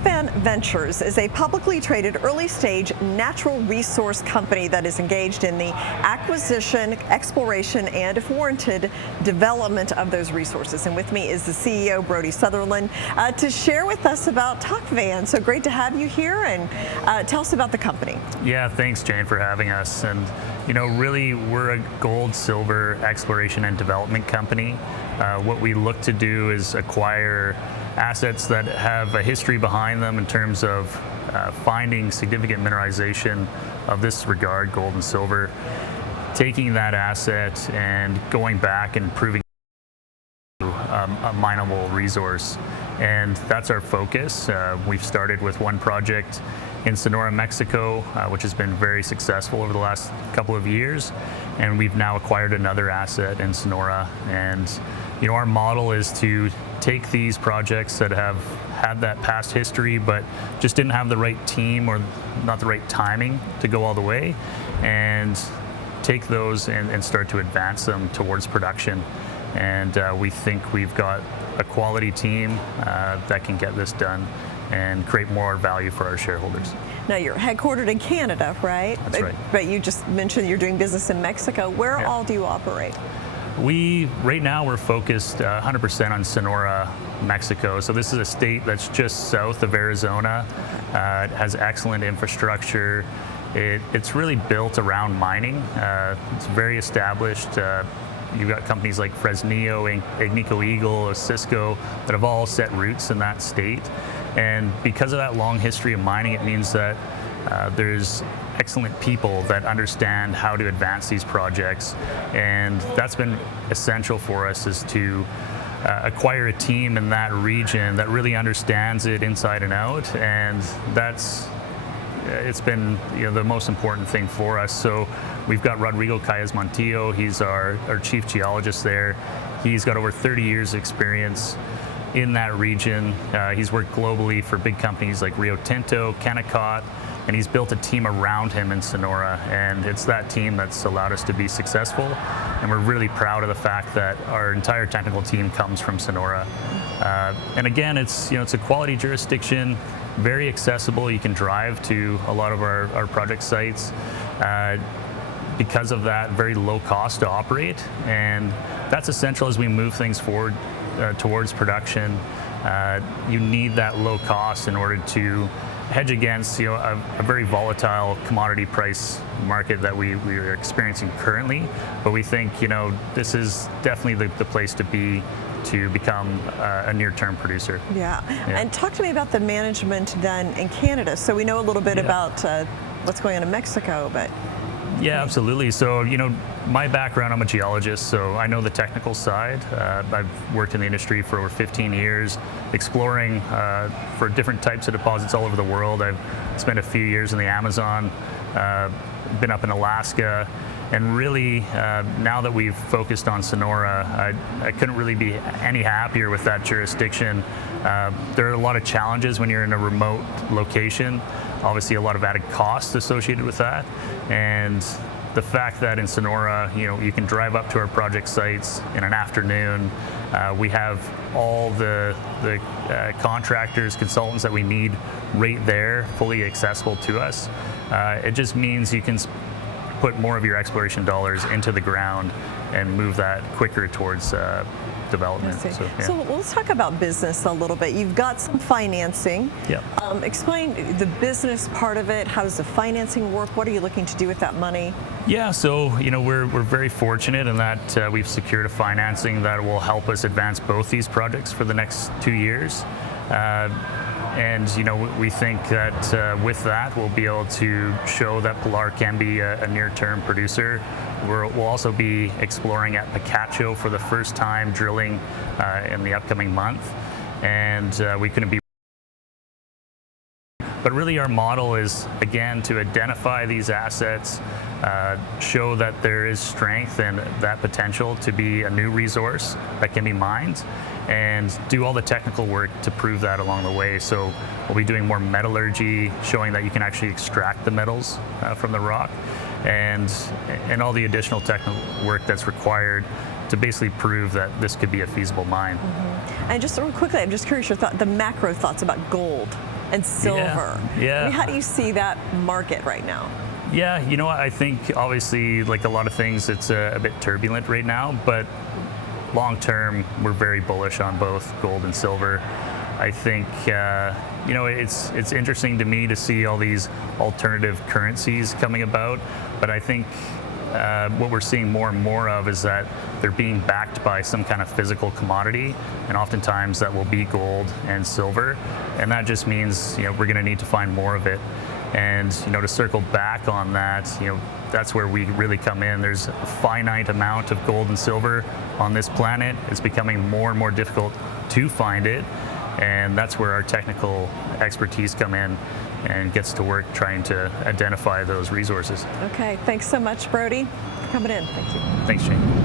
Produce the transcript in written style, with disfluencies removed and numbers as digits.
Tocvan Ventures is a publicly traded early-stage natural resource company that is engaged in the acquisition, exploration, and, if warranted, development of those resources. And with me is the CEO, Brodie Sutherland, to share with us about Tocvan. So great to have you here, and tell us about the company. Yeah, thanks, Jane, for having us. And really, we're a gold, silver exploration and development company. What we look to do is acquire assets that have a history behind them in terms of finding significant mineralization of this regard, gold and silver, taking that asset and going back and proving a mineable resource. And that's our focus. We've started with one project in Sonora, Mexico, which has been very successful over the last couple of years. And we've now acquired another asset in Sonora. And our model is to take these projects that have had that past history but just didn't have the right team or not the right timing to go all the way, and take those and start to advance them towards production. And we think we've got a quality team that can get this done and create more value for our shareholders. Now, you're headquartered in Canada, right? That's right. But you just mentioned you're doing business in Mexico. Where all do you operate? Right now we're focused 100% on Sonora, Mexico. So this is a state that's just south of Arizona. It has excellent infrastructure. It's really built around mining. It's very established. You've got companies like Fresnillo, Agnico Eagle, Cisco that have all set roots in that state. And because of that long history of mining, it means that there's excellent people that understand how to advance these projects. And that's been essential for us, is to acquire a team in that region that really understands it inside and out. And it's been the most important thing for us. So we've got Rodrigo Calles Montillo. He's our chief geologist there. He's got over 30 years experience in that region. He's worked globally for big companies like Rio Tinto, Kennecott, and he's built a team around him in Sonora. And it's that team that's allowed us to be successful. And we're really proud of the fact that our entire technical team comes from Sonora. And again, it's a quality jurisdiction, very accessible. You can drive to a lot of our project sites. Because of that, very low cost to operate. And that's essential as we move things forward towards production. You need that low cost in order to hedge against a very volatile commodity price market that we are experiencing currently. But we think this is definitely the place to be to become a near-term producer. Yeah. And talk to me about the management then in Canada. So we know a little bit about what's going on in Mexico, but yeah, absolutely. So, my background, I'm a geologist, so I know the technical side. I've worked in the industry for over 15 years, exploring for different types of deposits all over the world. I've spent a few years in the Amazon, been up in Alaska, and really, now that we've focused on Sonora, I couldn't really be any happier with that jurisdiction. There are a lot of challenges when you're in a remote location. Obviously, a lot of added costs associated with that. And the fact that in Sonora, you can drive up to our project sites in an afternoon. We have all the contractors, consultants that we need right there, fully accessible to us. It just means you can put more of your exploration dollars into the ground and move that quicker towards development. So let's talk about business a little bit. You've got some financing. Yeah. Explain the business part of it. How does the financing work? What are you looking to do with that money? Yeah, so we're very fortunate in that we've secured a financing that will help us advance both these projects for the next 2 years. And we think that with that, we'll be able to show that Pilar can be a near-term producer. We'll also be exploring at P.Geo for the first time, drilling in the upcoming month. And we couldn't be. But really, our model is, again, to identify these assets, show that there is strength and that potential to be a new resource that can be mined, and do all the technical work to prove that along the way. So we'll be doing more metallurgy, showing that you can actually extract the metals from the rock, and all the additional technical work that's required to basically prove that this could be a feasible mine. And just real quickly, I'm just curious your thought, the macro thoughts about gold. and silver. Yeah. I mean, how do you see that market right now? Yeah, you know what? I think obviously, like a lot of things, it's a bit turbulent right now, but long term, we're very bullish on both gold and silver. I think it's interesting to me to see all these alternative currencies coming about, but I think what we're seeing more and more of is that they're being backed by some kind of physical commodity, and oftentimes that will be gold and silver, and that just means we're going to need to find more of it. And to circle back on that, that's where we really come in. There's a finite amount of gold and silver on this planet. It's becoming more and more difficult to find it, and that's where our technical expertise come in and gets to work trying to identify those resources. Okay, thanks so much, Brodie, for coming in. Thank you. Thanks, Jane.